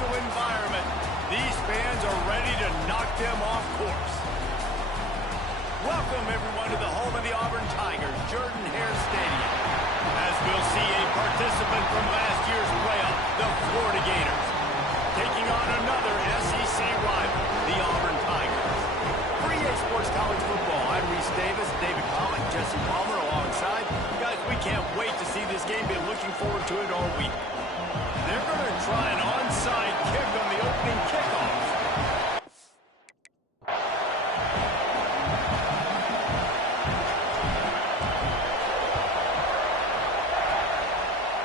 hostile environment. These fans are ready to knock them off course. Welcome, everyone, to the home of the Auburn Tigers, Jordan-Hare Stadium. As we'll see a participant from last year's playoff, the Florida Gators, taking on another SEC rival, the Auburn Tigers. For EA Sports College Football, I'm Reese Davis, David Pollock, Jesse Palmer alongside. Guys, we can't wait to see this game. Been looking forward to it all week. They're going to try an onside kick on the opening kickoff.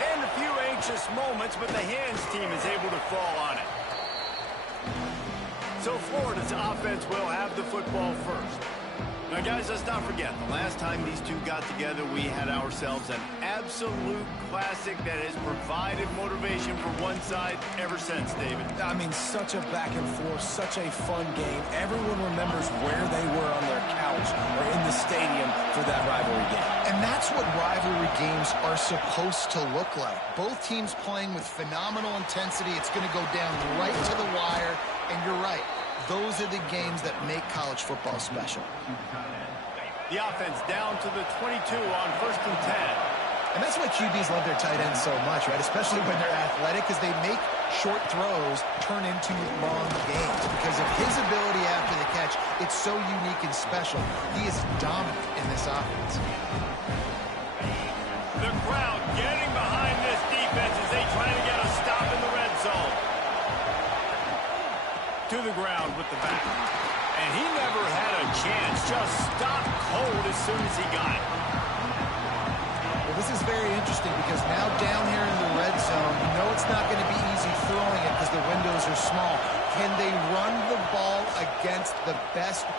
And a few anxious moments, but the hands team is able to fall on it. So Florida's offense will have the football first. Now, guys, let's not forget, the last time these two got together, we had ourselves an absolute classic that has provided motivation for one side ever since, David. I mean, such a back and forth, such a fun game. Everyone remembers where they were on their couch or in the stadium for that rivalry game. And that's what rivalry games are supposed to look like. Both teams playing with phenomenal intensity. It's going to go down right to the wire, and you're right. Those are the games that make college football special. The offense down to the 22 on 1st and 10. And that's why QBs love their tight ends so much, right? Especially when they're athletic, because they make short throws turn into long gains. Because of his ability after the catch, it's so unique and special. He is dominant in this offense. The crowd getting behind this defense as they try to get a stop in the red zone. To the ground with the back. And he never had a chance. Just stopped cold as soon as he got it. Well, this is very interesting because now down here in the red zone, you know it's not going to be easy throwing it because the windows are small. Can they run the ball against the best?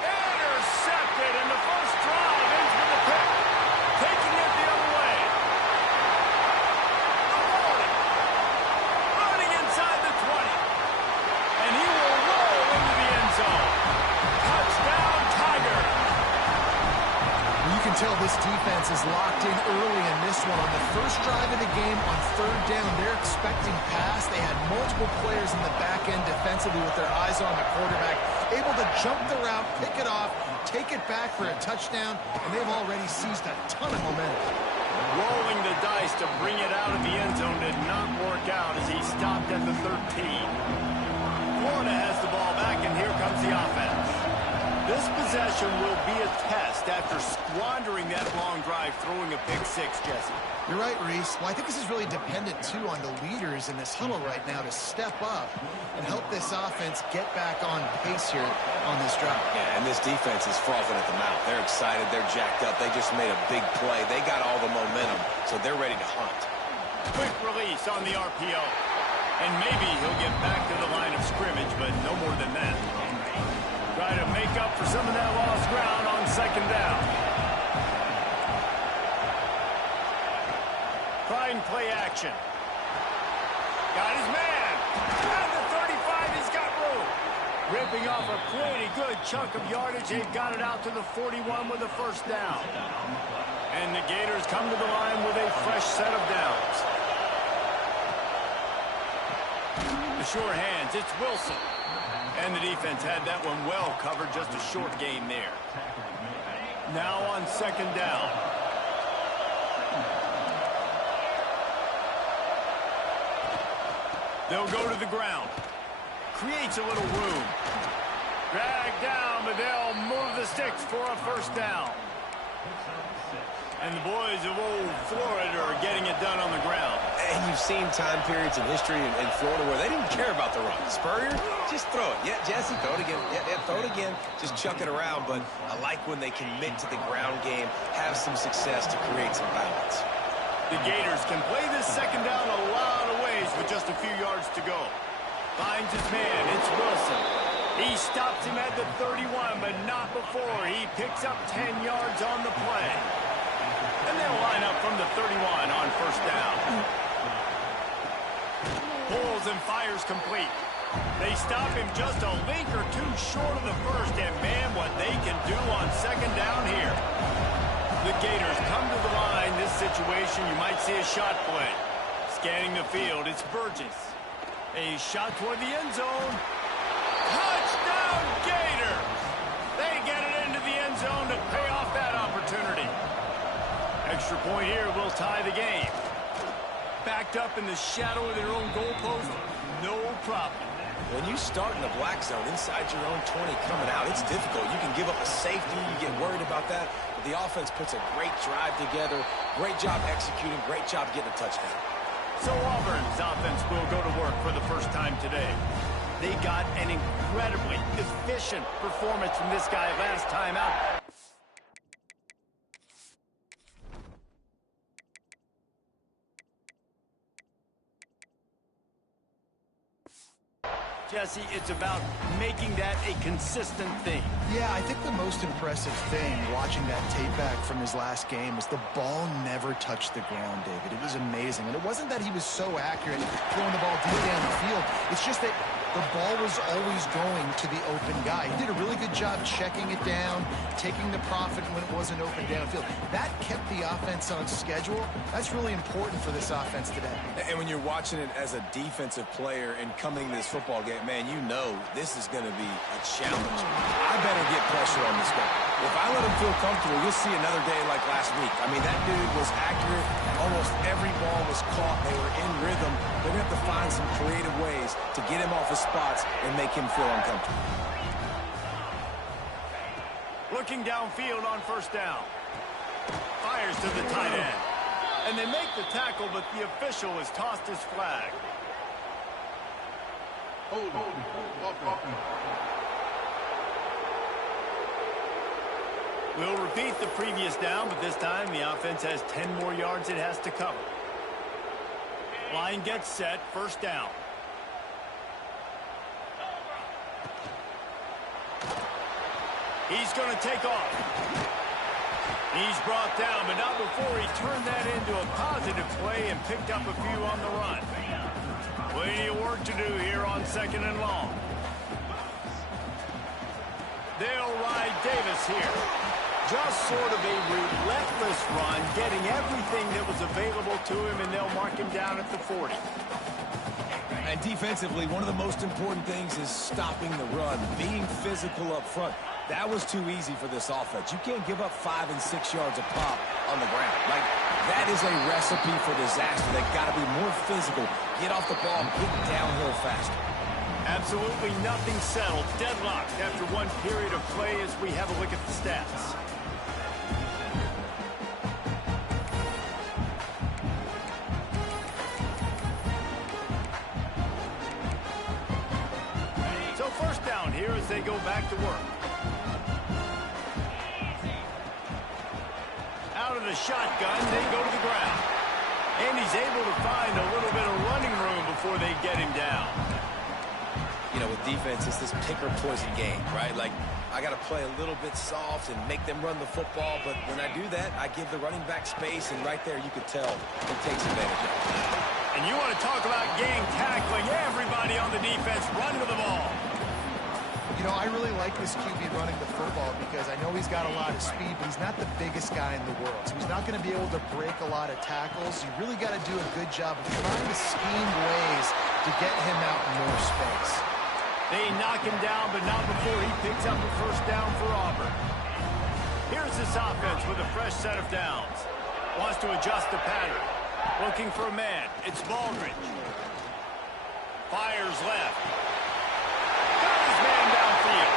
Intercepted, and the first drive ends with a pick. Taking it the other way. Running inside the 20. And he will roll into the end zone. Touchdown, Tiger. You can tell this defense is locked in early in this one. On the first drive of the game, on 3rd down, they're expecting pass. They had multiple players in the back end defensively with their eyes on the quarterback, able to jump the route, pick it off, take it back for a touchdown, and they've already seized a ton of momentum. Rolling the dice to bring it out of the end zone did not work out as he stopped at the 13. Florida has the ball back, and here comes the offense. This possession will be a test after squandering that long drive, throwing a pick six, Jesse. You're right, Reese. Well, I think this is really dependent, too, on the leaders in this huddle right now to step up and help this offense get back on pace here on this drive. Yeah, and this defense is frothing at the mouth. They're excited. They're jacked up. They just made a big play. They got all the momentum, so they're ready to hunt. Quick release on the RPO. And maybe he'll get back to the line of scrimmage, but no more than that. Try to make up for some of that lost ground on 2nd down. Trying play action. Got his man. At the 35, he's got room. Ripping off a pretty good chunk of yardage. They've got it out to the 41 with a 1st down. And the Gators come to the line with a fresh set of downs. The sure hands, it's Wilson. And the defense had that one well covered, just a short gain there. Now on 2nd down. They'll go to the ground. Creates a little room. Dragged down, but they'll move the sticks for a 1st down. And the boys of old Florida are getting it done on the ground. And you've seen time periods in history in Florida where they didn't care about the run. Spurrier, just throw it. Yeah, Jesse, throw it again. Yeah, throw it again. Just chuck it around. But I like when they commit to the ground game, have some success to create some balance. The Gators can play this 2nd down a lot of ways with just a few yards to go. Finds his man. It's Wilson. He stops him at the 31, but not before. He picks up 10 yards on the play. And they'll line up from the 31 on 1st down. Pulls and fires complete. They stop him just a link or two short of the 1st, and man, what they can do on 2nd down here. The Gators come to the line. This situation, you might see a shot play. Scanning the field, it's Burgess. A shot toward the end zone. Touchdown, Gators! They get it into the end zone to pay off that opportunity. Extra point here will tie the game. Backed up in the shadow of their own goalpost, no problem. When you start in the black zone inside your own 20 coming out, it's difficult. You can give up a safety. You get worried about that. But the offense puts a great drive together. Great job executing. Great job getting a touchdown. So Auburn's offense will go to work for the first time today. They got an incredibly efficient performance from this guy last time out. Jesse, it's about making that a consistent thing. Yeah, I think the most impressive thing watching that tape back from his last game was the ball never touched the ground, David. It was amazing. And it wasn't that he was so accurate throwing the ball deep down the field. It's just that the ball was always going to the open guy. He did a really good job checking it down, taking the profit when it wasn't open downfield. That kept the offense on schedule. That's really important for this offense today. And when you're watching it as a defensive player and coming to this football game, man, you know this is going to be a challenge. I better get pressure on this guy. If I let him feel comfortable, you'll see another day like last week. I mean, that dude was accurate. Almost every ball was caught. They were in rhythm. They're going to have to find some creative ways to get him off his spots and make him feel uncomfortable. Looking downfield on first down. Fires to the tight end. And they make the tackle, but the official has tossed his flag. We'll repeat the previous down, but this time the offense has 10 more yards it has to cover. Line gets set, first down. He's going to take off. He's brought down, but not before he turned that into a positive play and picked up a few on the run. Plenty of work to do here on second and long. They'll ride Davis here. Just sort of a relentless run, getting everything that was available to him, and they'll mark him down at the 40. And defensively, one of the most important things is stopping the run, being physical up front. That was too easy for this offense. You can't give up 5 and 6 yards a pop on the ground. Like, that is a recipe for disaster. They've got to be more physical, get off the ball, and get downhill faster. Absolutely nothing settled. Deadlocked after one period of play as we have a look at the stats. So first down here as they go back to work. Out of the shotgun, they go to the ground. And he's able to find a little bit of running room before they get him down. You know, with defense, it's this pick-or-poison game, right? Like, I got to play a little bit soft and make them run the football, but when I do that, I give the running back space, and right there you can tell he takes advantage of it. And you want to talk about game tackling, everybody on the defense run to the ball. You know, I really like this QB running the football because I know he's got a lot of speed, but he's not the biggest guy in the world. So he's not going to be able to break a lot of tackles. You really got to do a good job of trying to scheme ways to get him out in more space. They knock him down, but not before he picks up a first down for Auburn. Here's this offense with a fresh set of downs. Wants to adjust the pattern. Looking for a man. It's Baldridge. Fires left. Got his man downfield.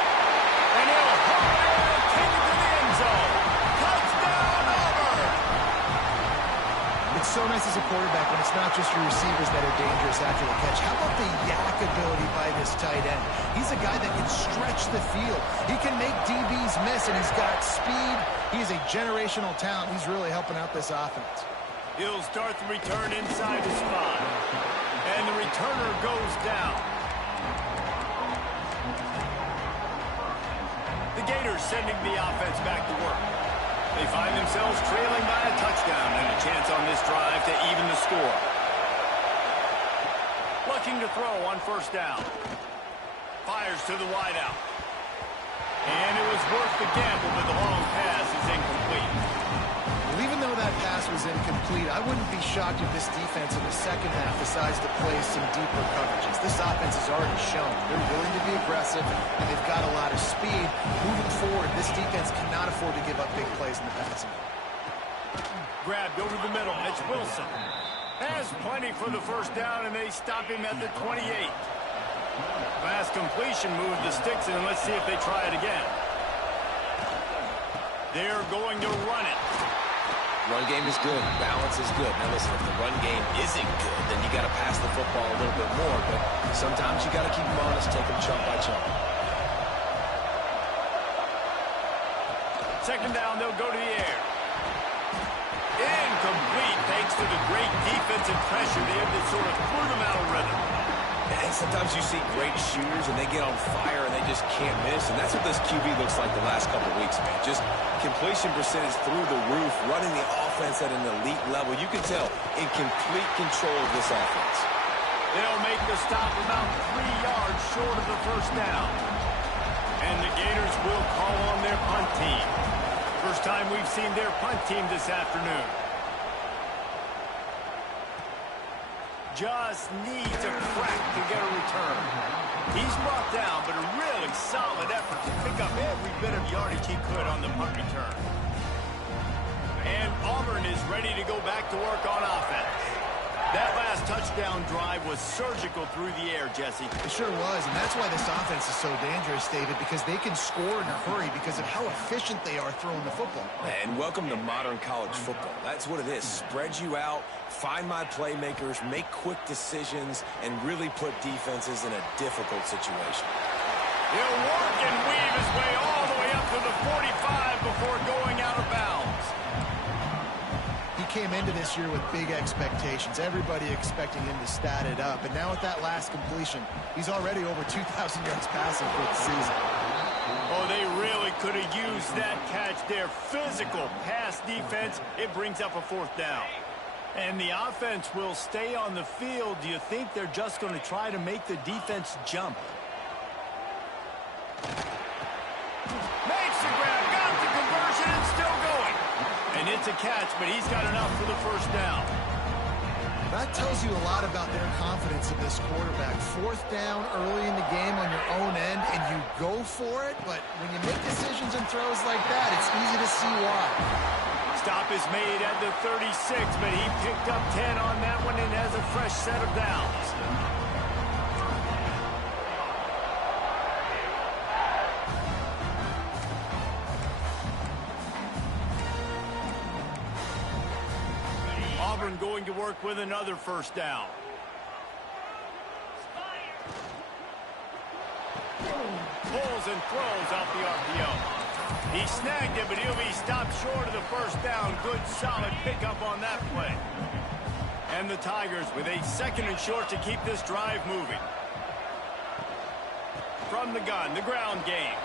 And he'll take it to the end zone. Touchdown, Auburn! It's so nice as a quarterback when it's not just your receivers that are dangerous after the catch. How about the yak ability by this tight end? He's a guy that can stretch the field. He can make DBs miss, and he's got speed. He's a generational talent. He's really helping out this offense. He'll start the return inside his 5. And the returner goes down. The Gators sending the offense back to work. They find themselves trailing by a touchdown and a chance on this drive to even the score. Looking to throw on first down. Fires to the wideout. And it was worth the gamble, but the long pass is incomplete. Well, even though that pass was incomplete. I wouldn't be shocked if this defense in the second half decides to play some deeper coverages. This offense has already shown they're willing to be aggressive, and they've got a lot of speed. Moving forward, this defense cannot afford to give up big plays in the passing game. Grabbed over the middle. It's Wilson. Has plenty for the first down, and they stop him at the 28. Last completion moved the sticks, and let's see if they try it again. They're going to run it. Run game is good. Balance is good. Now listen, if the run game isn't good, then you got to pass the football a little bit more. But sometimes you got to keep them honest, take them chunk by chunk. Second down, they'll go to the air. Incomplete, thanks to the great defensive pressure. They have this sort of fundamental rhythm. And sometimes you see great shooters, and they get on fire, and they just can't miss. And that's what this QB looks like the last couple of weeks, man. Just completion percentage through the roof, running the offense at an elite level. You can tell in complete control of this offense. They'll make the stop about 3 yards short of the first down. And the Gators will call on their punt team. First time we've seen their punt team this afternoon. Just needs a crack to get a return. He's brought down, but a really solid effort to pick up every bit of yardage he could on the punt return. And Auburn is ready to go back to work on offense. That last touchdown drive was surgical through the air, Jesse. It sure was, and that's why this offense is so dangerous, David, because they can score in a hurry because of how efficient they are throwing the football. And welcome to modern college football. That's what it is. Spread you out, find my playmakers, make quick decisions, and really put defenses in a difficult situation. He'll work and weave his way all the way up to the 45 before going out of bounds. He came into this year with big expectations. Everybody expecting him to stat it up. And now with that last completion, he's already over 2,000 yards passing for the season. Oh, they really could have used that catch there. Physical pass defense. It brings up a fourth down. And the offense will stay on the field. Do you think they're just going to try to make the defense jump? Makes the grab, got the conversion, and still going. And it's a catch, but he's got enough for the first down. That tells you a lot about their confidence in this quarterback. Fourth down early in the game on your own end, and you go for it. But when you make decisions and throws like that, it's easy to see why. Stop is made at the 36, but he picked up 10 on that one and has a fresh set of downs. Auburn going to work with another first down. Pulls and throws off the RPO. He snagged it, but he'll be stopped short of the first down. Good, solid pickup on that play. And the Tigers with a second and short to keep this drive moving. From the gun, the ground game.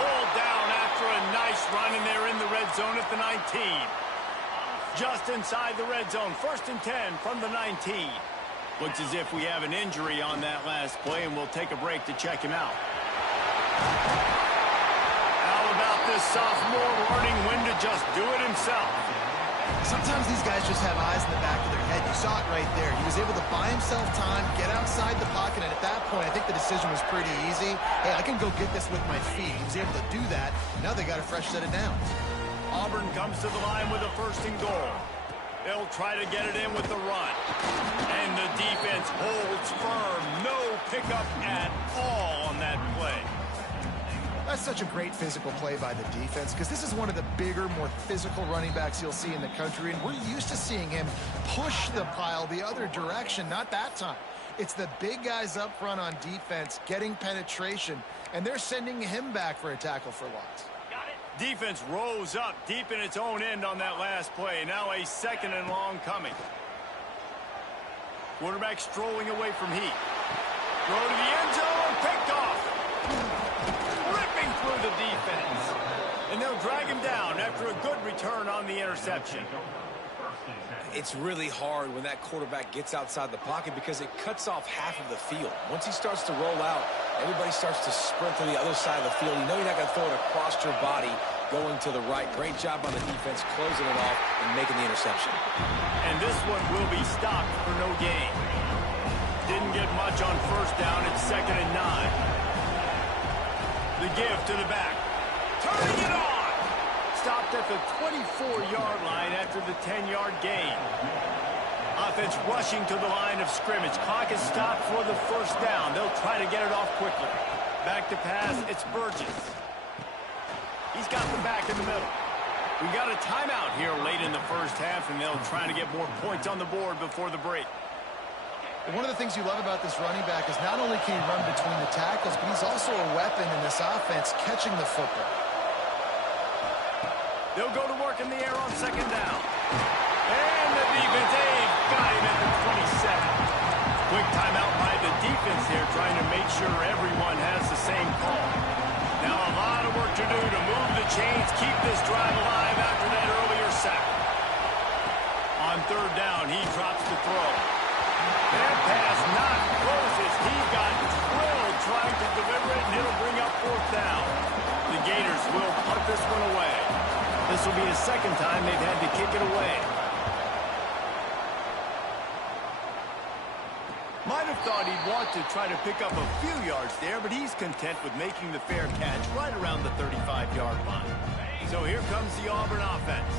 Pulled down after a nice run, and they're in the red zone at the 19. Just inside the red zone, 1st and 10 from the 19. Looks as if we have an injury on that last play, and we'll take a break to check him out. How about this sophomore learning when to just do it himself? Sometimes these guys just have eyes in the back of their head. You saw it right there. He was able to buy himself time, get outside the pocket, and at that point, I think the decision was pretty easy. Hey, I can go get this with my feet. He was able to do that. Now they got a fresh set of downs. Auburn comes to the line with a 1st and goal. They'll try to get it in with the run. And the defense holds firm. No pickup at all on that play. That's such a great physical play by the defense because this is one of the bigger, more physical running backs you'll see in the country, and we're used to seeing him push the pile the other direction. Not that time. It's the big guys up front on defense getting penetration, and they're sending him back for a tackle for loss. Defense rose up deep in its own end on that last play. Now a 2nd and long coming. Quarterback strolling away from heat. Throw to the end zone, picked off. Ripping through the defense. And they'll drag him down after a good return on the interception. It's really hard when that quarterback gets outside the pocket because it cuts off half of the field. Once he starts to roll out, everybody starts to sprint to the other side of the field. You know you're not going to throw it across your body going to the right. Great job on the defense closing it off and making the interception. And this one will be stopped for no gain. Didn't get much on first down. It's 2nd and 9. The give to the back. Turning it on! Stopped at the 24-yard line after the 10-yard gain. Offense rushing to the line of scrimmage. Clock is stopped for the first down. They'll try to get it off quickly. Back to pass, it's Burgess. He's got the back in the middle. We got a timeout here late in the first half, and they'll try to get more points on the board before the break. One of the things you love about this running back is not only can he run between the tackles, but he's also a weapon in this offense catching the football. They'll go to work in the air on 2nd down. And the defense, got him at the 27. Quick timeout by the defense here, trying to make sure everyone has the same call. Now a lot of work to do to move the chains, keep this drive alive after that earlier sack. On 3rd down, he drops the throw. That pass not closes. He got drilled trying to deliver it, and it'll bring up 4th down. The Gators will punt this one away. This will be the 2nd time they've had to kick it away. Might have thought he'd want to try to pick up a few yards there, but he's content with making the fair catch right around the 35-yard line. So here comes the Auburn offense.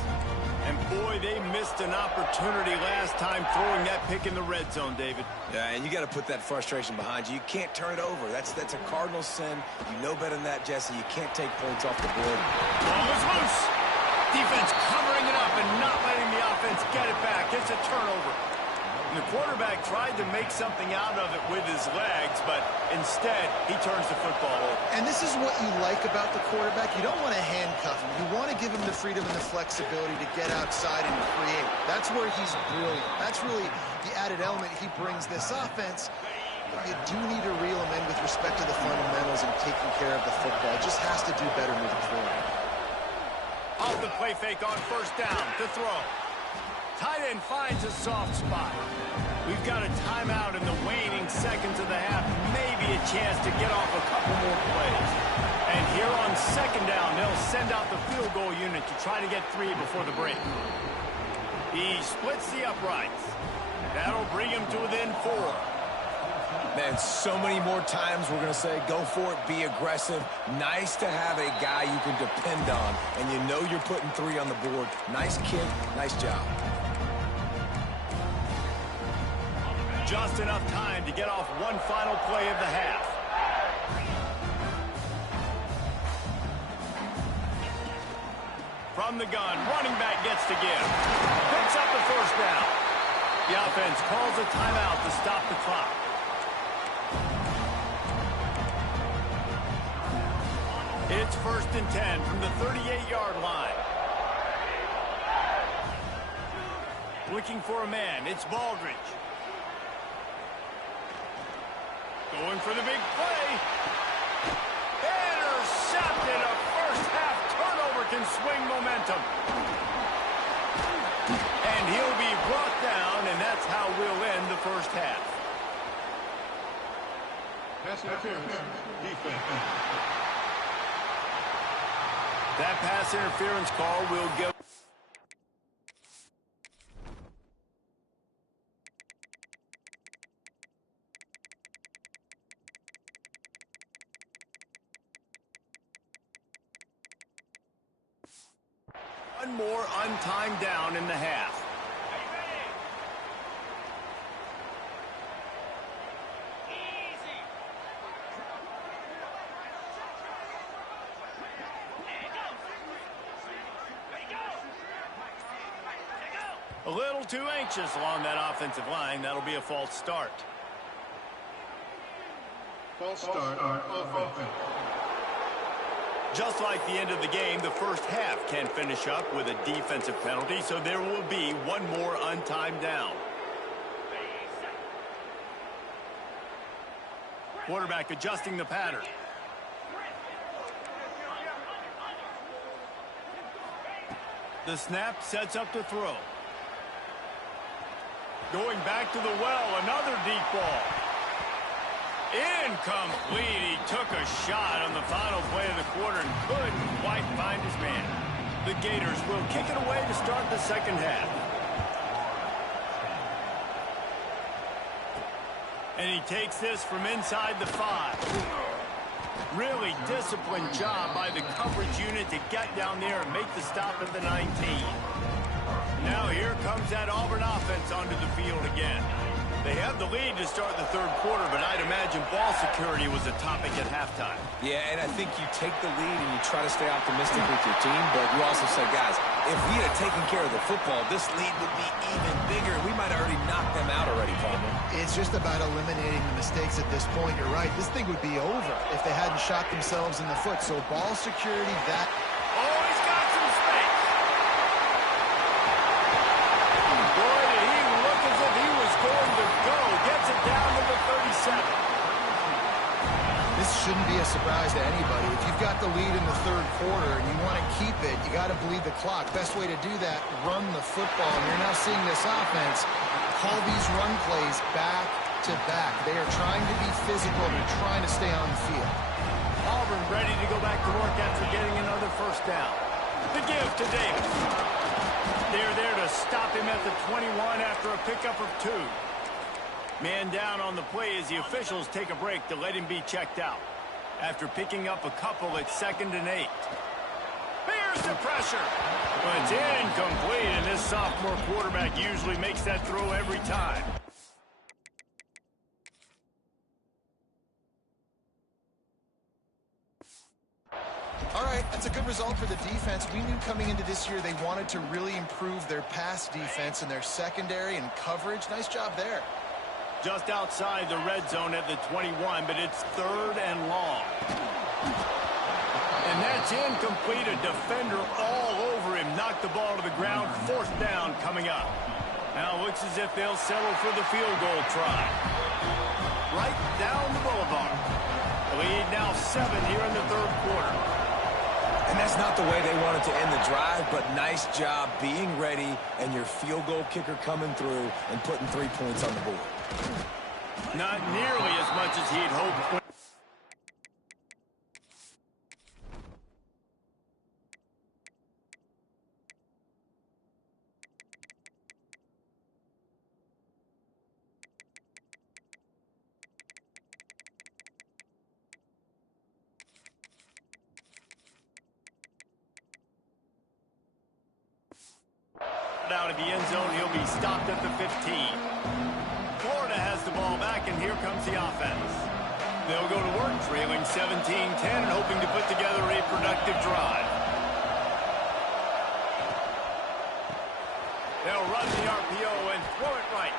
And boy, they missed an opportunity last time throwing that pick in the red zone, David. Yeah, and you got to put that frustration behind you. You can't turn it over. That's a cardinal sin. You know better than that, Jesse. You can't take points off the board. Ball is loose. Defense covering it up and not letting the offense get it back. It's a turnover. And the quarterback tried to make something out of it with his legs, but instead, he turns the football over. And this is what you like about the quarterback. You don't want to handcuff him. You want to give him the freedom and the flexibility to get outside and create. That's where he's brilliant. That's really the added element he brings this offense. But you do need to reel him in with respect to the fundamentals and taking care of the football. Just has to do better moving forward. Off the play fake on 1st down to throw. Tight end finds a soft spot. We've got a timeout in the waning seconds of the half. Maybe a chance to get off a couple more plays. And here on 2nd down, they'll send out the field goal unit to try to get 3 before the break. He splits the uprights. That'll bring him to within 4. Man, so many more times we're going to say, go for it, be aggressive. Nice to have a guy you can depend on, and you know you're putting 3 on the board. Nice kick, nice job. Just enough time to get off one final play of the half. From the gun, running back gets to give. Picks up the 1st down. The offense calls a timeout to stop the clock. It's 1st and 10 from the 38-yard line. Looking for a man, it's Baldridge. Going for the big play. Intercepted. A first-half turnover can swing momentum. And he'll be brought down, and that's how we'll end the first half. Pass interference. Defense. That pass interference call will go. One more untimed down in the half. A little too anxious along that offensive line. That'll be a false start. False start on offense. Just like the end of the game, the first half can finish up with a defensive penalty, so there will be one more untimed down. Quarterback adjusting the pattern. The snap sets up the throw. Going back to the well, another deep ball. Incomplete. He took a shot on the final play of the quarter and couldn't quite find his man. The Gators will kick it away to start the second half. And he takes this from inside the 5. Really disciplined job by the coverage unit to get down there and make the stop at the 19. Now here comes that Auburn offense onto the field again. They have the lead to start the third quarter, but I'd imagine ball security was a topic at halftime. Yeah, and I think you take the lead and you try to stay optimistic with your team, but you also say, guys, if we had taken care of the football, this lead would be even bigger. We might have already knocked them out already, Palmer. It's just about eliminating the mistakes at this point. You're right. This thing would be over if they hadn't shot themselves in the foot. So ball security, that... Oh, he's got some space. Boy, did he look as if he was going to go. Gets it down to the 37. This shouldn't be a surprise to anybody. If you've got the lead in the third quarter and you want to keep it, you got to bleed the clock. Best way to do that, run the football. And you're now seeing this offense call these run plays back to back. They are trying to be physical. They're trying to stay on the field. Auburn ready to go back to work after getting another first down. The give to Davis. They're there to stop him at the 21 after a pickup of 2. Man down on the play as the officials take a break to let him be checked out. After picking up a couple, it's 2nd and 8. Here's the pressure. But it's incomplete, and this sophomore quarterback usually makes that throw every time. All right, that's a good result for the defense. We knew coming into this year they wanted to really improve their pass defense and their secondary and coverage. Nice job there. Just outside the red zone at the 21, but it's 3rd and long. And that's incomplete. A defender all over him. Knocked the ball to the ground. 4th down coming up. Now it looks as if they'll settle for the field goal try. Right down the boulevard. The lead now 7 here in the third quarter. And that's not the way they wanted to end the drive, but nice job being ready and your field goal kicker coming through and putting 3 points on the board. Not nearly as much as he'd hoped. Out of the end zone, he'll be stopped at the 15. Florida has the ball back, and here comes the offense. They'll go to work, trailing 17-10 and hoping to put together a productive drive. They'll run the RPO and throw it right.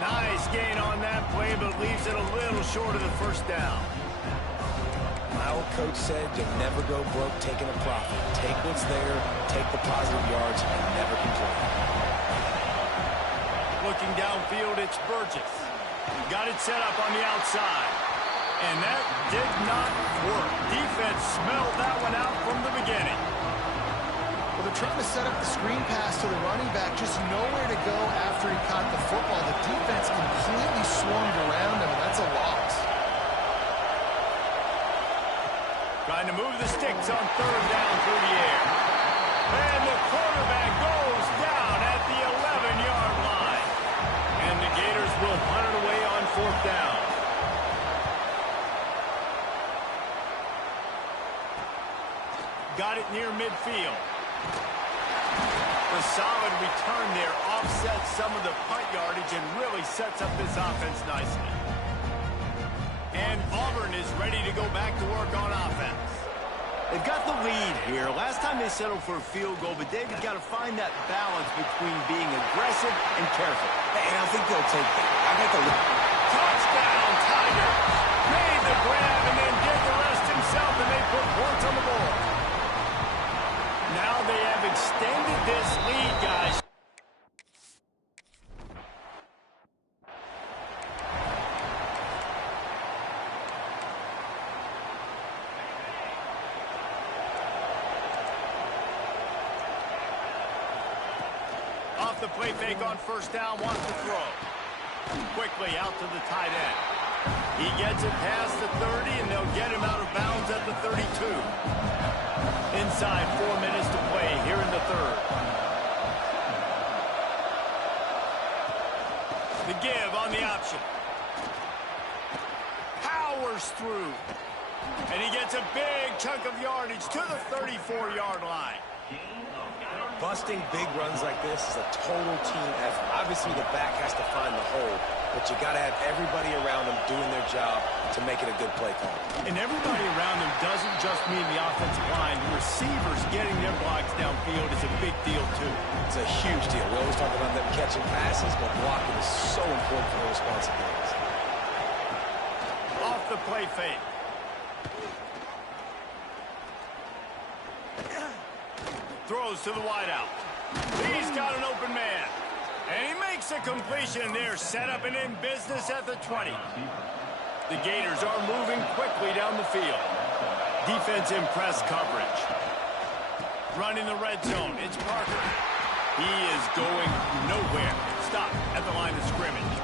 Nice gain on that play, but leaves it a little short of the first down. My old coach said you'll never go broke taking a profit. Take what's there, take the positive yards, and never complain. Looking downfield, it's Burgess. Got it set up on the outside. And that did not work. Defense smelled that one out from the beginning. Well, they're trying to set up the screen pass to the running back, just nowhere to go after he caught the football. The defense completely swarmed around him, and that's a loss. Trying to move the sticks on 3rd down through the air. And the quarterback goes down at the 11-yard line. And the Gators will punt it away on 4th down. Got it near midfield. The solid return there offsets some of the punt yardage and really sets up this offense nicely. And Auburn is ready to go back to work on offense. They've got the lead here. Last time they settled for a field goal, but David got to find that balance between being aggressive and careful. And I think they'll take that. I got the Touchdown, Tigers! Made the grab and then did the rest himself, and they put points on the board. Now they have extended this lead, guys. the play fake on first down, wants to throw. Quickly out to the tight end. He gets it past the 30, and they'll get him out of bounds at the 32. Inside 4 minutes to play here in the third. The give on the option. Powers through. And he gets a big chunk of yardage to the 34-yard line. Busting big runs like this is a total team effort. Obviously, the back has to find the hole, but you got to have everybody around them doing their job to make it a good play call. And everybody around them doesn't just mean the offensive line. The receivers getting their blocks downfield is a big deal, too. It's a huge deal. We always talk about them catching passes, but blocking is so important for their responsibilities. Off the play fake. Throws to the wideout. He's got an open man. And he makes a completion. They're set up and in business at the 20. The Gators are moving quickly down the field. Defense in press coverage. Running the red zone. It's Parker. He is going nowhere. Stop at the line of scrimmage.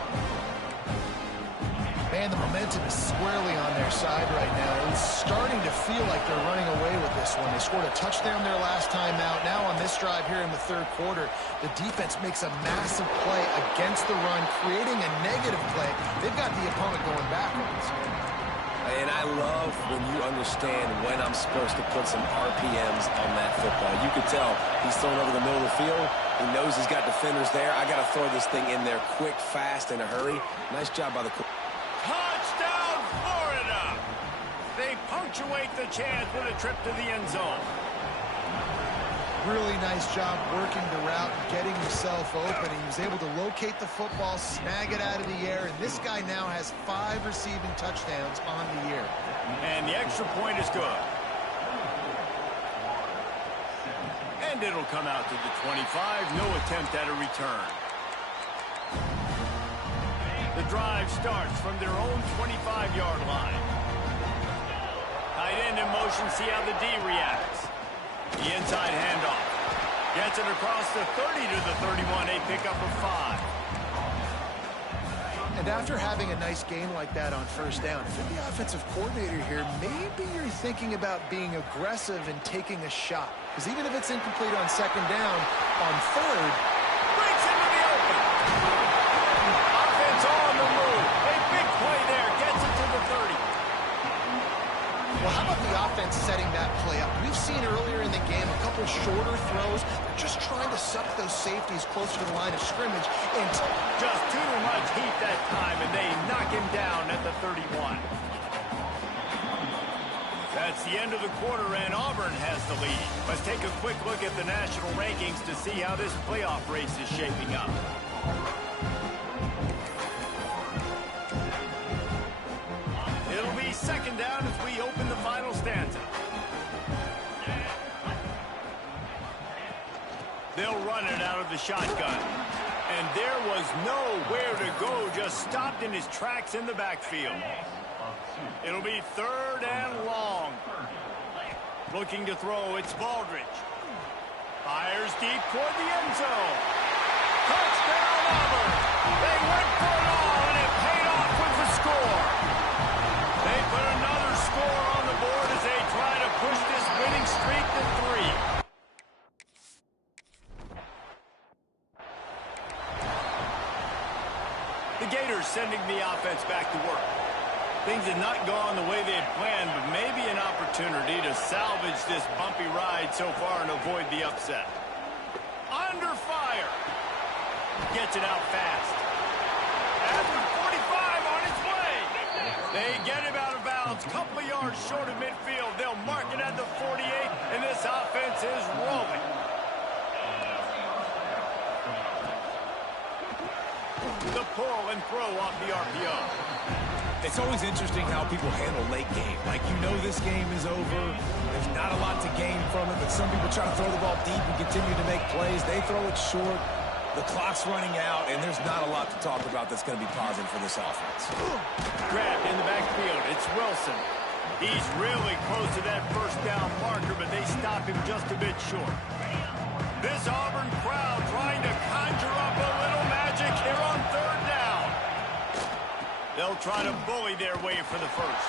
Man, the momentum is squarely on their side right now. It's starting to feel like they're running away with this one. They scored a touchdown their last time out. Now on this drive here in the third quarter, the defense makes a massive play against the run, creating a negative play. They've got the opponent going backwards. And I love when you understand when I'm supposed to put some RPMs on that football. You could tell he's thrown over the middle of the field. He knows he's got defenders there. I got to throw this thing in there quick, fast, in a hurry. Nice job by the Touchdown, Florida! They punctuate the chance with a trip to the end zone. Really nice job working the route and getting himself open. He was able to locate the football, snag it out of the air, and this guy now has 5 receiving touchdowns on the year. And the extra point is good. And it'll come out to the 25. No attempt at a return. The drive starts from their own 25-yard line. Tight end in motion, see how the D reacts. The inside handoff. Gets it across the 30 to the 31, a pickup of 5. And after having a nice game like that on first down, if you're the offensive coordinator here, maybe you're thinking about being aggressive and taking a shot. Because even if it's incomplete on second down, on third, Breaks into the open. Offense on the move. A big play there. Gets it to the 30. well, how about the offense setting that play up? We've seen earlier in the game a couple shorter throws. They're just trying to suck those safeties closer to the line of scrimmage. And Just too much heat that time, and they knock him down at the 31. That's the end of the quarter, and Auburn has the lead. Let's take a quick look at the national rankings to see how this playoff race is shaping up. It'll be second down as we open the final stanza. They'll run it out of the shotgun. And there was nowhere to go, just stopped in his tracks in the backfield. It'll be third and long. Looking to throw, it's Baldridge. Fires deep toward the end zone. Touchdown, Auburn! They went for it all, and it paid off with the score. They put another score on the board as they try to push this winning streak to 3. The Gators sending the offense back to work. Things had not gone the way they had planned, but maybe an opportunity to salvage this bumpy ride so far and avoid the upset. Under fire. Gets it out fast. At the 45 on its way. They get him out of bounds. Couple of yards short of midfield. They'll mark it at the 48, and this offense is rolling. The pull and throw off the RPO. It's always interesting how people handle late game. Like, you know this game is over. There's not a lot to gain from it, but some people try to throw the ball deep and continue to make plays. They throw it short. The clock's running out, and there's not a lot to talk about that's going to be positive for this offense. Grabbed in the backfield. It's Wilson. He's really close to that first down marker, but they stop him just a bit short. This Auburn crowd trying to conjure They'll try to bully their way for the first.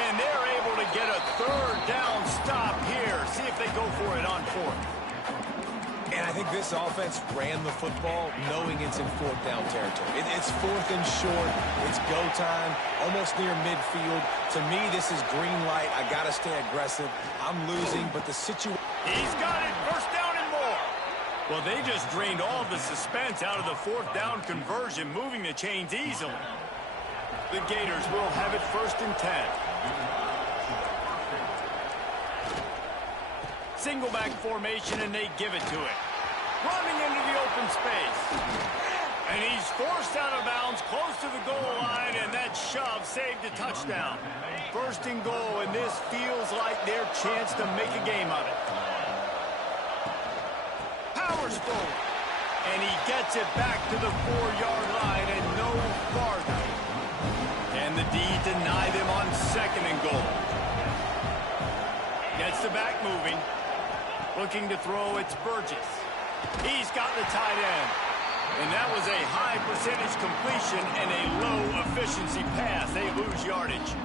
And they're able to get a third down stop here. See if they go for it on fourth. And I think this offense ran the football knowing it's in fourth down territory. It's fourth and short. It's go time, almost near midfield. To me, this is green light. I got to stay aggressive. I'm losing, but the situation... He's got it. First down and more. Well, they just drained all of the suspense out of the fourth down conversion, moving the chains easily. The Gators will have it 1st and 10. Single back formation, and they give it to it. Running into the open space. And he's forced out of bounds close to the goal line, and that shove saved a touchdown. 1st and goal, and this feels like their chance to make a game of it. Powers forward. And he gets it back to the 4-yard line and no farther. And the D deny them on 2nd and goal. Gets the back moving. Looking to throw, it's Burgess. He's got the tight end. And that was a high percentage completion and a low efficiency pass. They lose yardage.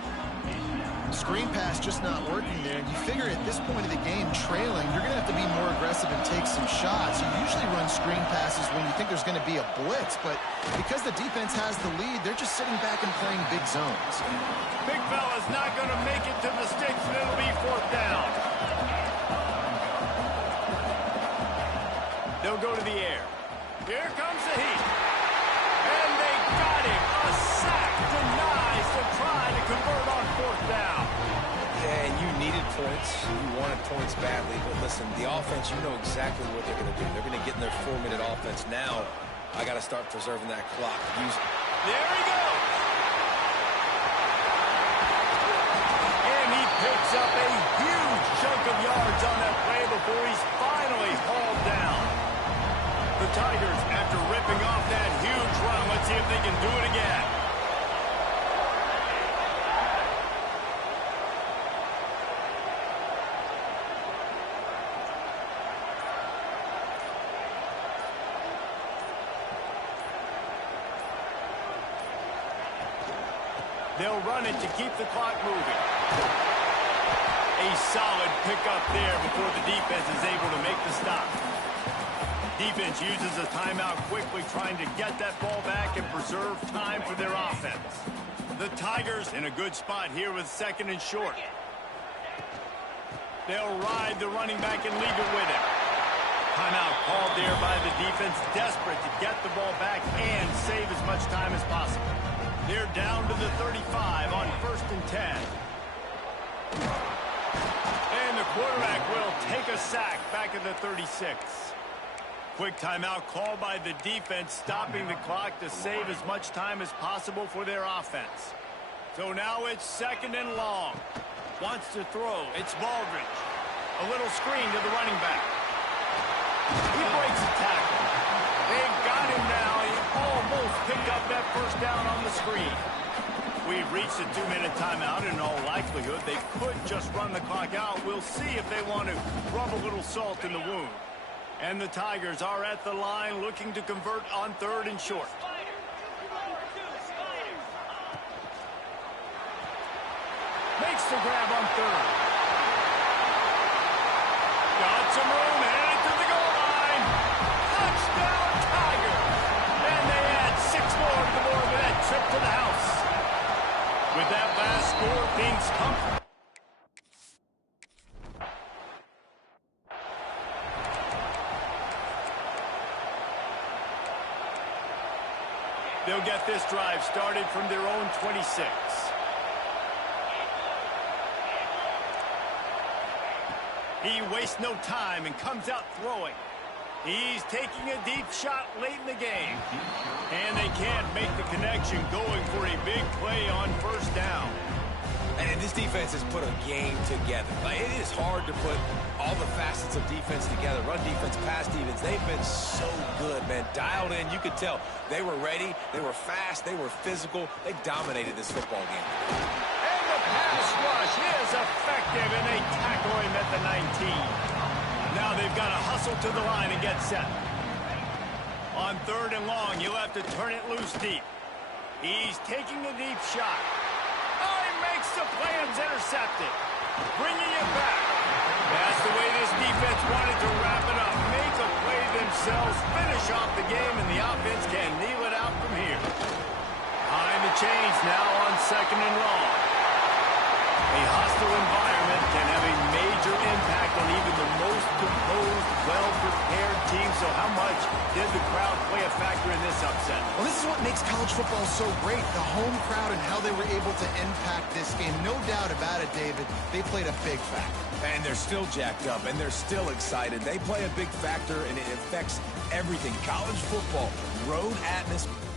Screen pass just not working there. You figure at this point of the game, trailing, you're going to have to be more aggressive and take some shots. You usually run screen passes when you think there's going to be a blitz, but because the defense has the lead, they're just sitting back and playing big zones. Big fella's not going to make it to the sticks, and it'll be 4th down. They'll go to the air. Here comes the heat. And they got him. A sack denies to try to convert on 4th down. Yeah, and you needed points. You wanted points badly. But listen, the offense, you know exactly what they're going to do. They're going to get in their 4-minute offense. Now, I got to start preserving that clock. There he goes. And he picks up a huge chunk of yards on that play before he's finally hauled down. The Tigers, after ripping off that huge run, let's see if they can do it again. They'll run it to keep the clock moving. A solid pickup there before the defense is able to make the stop. Defense uses a timeout quickly, trying to get that ball back and preserve time for their offense. The Tigers in a good spot here with 2nd and short. They'll ride the running back and leave it with him. Timeout called there by the defense, desperate to get the ball back and save as much time as possible. They're down to the 35 on 1st and 10. And the quarterback will take a sack back at the 36. Quick timeout called by the defense, stopping the clock to save as much time as possible for their offense. So now it's 2nd and long. Wants to throw. It's Baldridge. A little screen to the running back. He breaks a tackle. They've got him now. He almost picked up that 1st down on the screen. We've reached a 2-minute timeout. In all likelihood, they could just run the clock out. We'll see if they want to rub a little salt in the wound. And the Tigers are at the line looking to convert on 3rd and short. Makes the grab on 3rd. Got some room, headed to the goal line. Touchdown, Tigers. And they add 6 more to the board with that trip to the house. With that last score, things come. They'll get this drive started from their own 26. He wastes no time and comes out throwing. He's taking a deep shot late in the game. And they can't make the connection, going for a big play on 1st down. And this defense has put a game together. Like, it is hard to put all the facets of defense together. Run defense, pass defense. They've been so good, man. Dialed in. You could tell they were ready. They were fast. They were physical. They dominated this football game. And the pass rush is effective, and they tackle him at the 19. Now they've got to hustle to the line and get set. On 3rd and long, you'll have to turn it loose deep. He's taking a deep shot. Oh, he makes the play and is intercepted. Bringing it back. That's the way this defense wanted to wrap it up. Make a play themselves, finish off the game, and the offense can kneel it out from here. Behind the chains now on 2nd and long. A hostile environment can have a major impact on even the most composed, well-prepared team. So how much did the crowd play a factor in this upset? Well, this is what makes college football so great, the home crowd and how they were able to impact this game. No doubt about it, David, they played a big factor. And they're still jacked up, and they're still excited. They play a big factor, and it affects everything. College football, road atmosphere.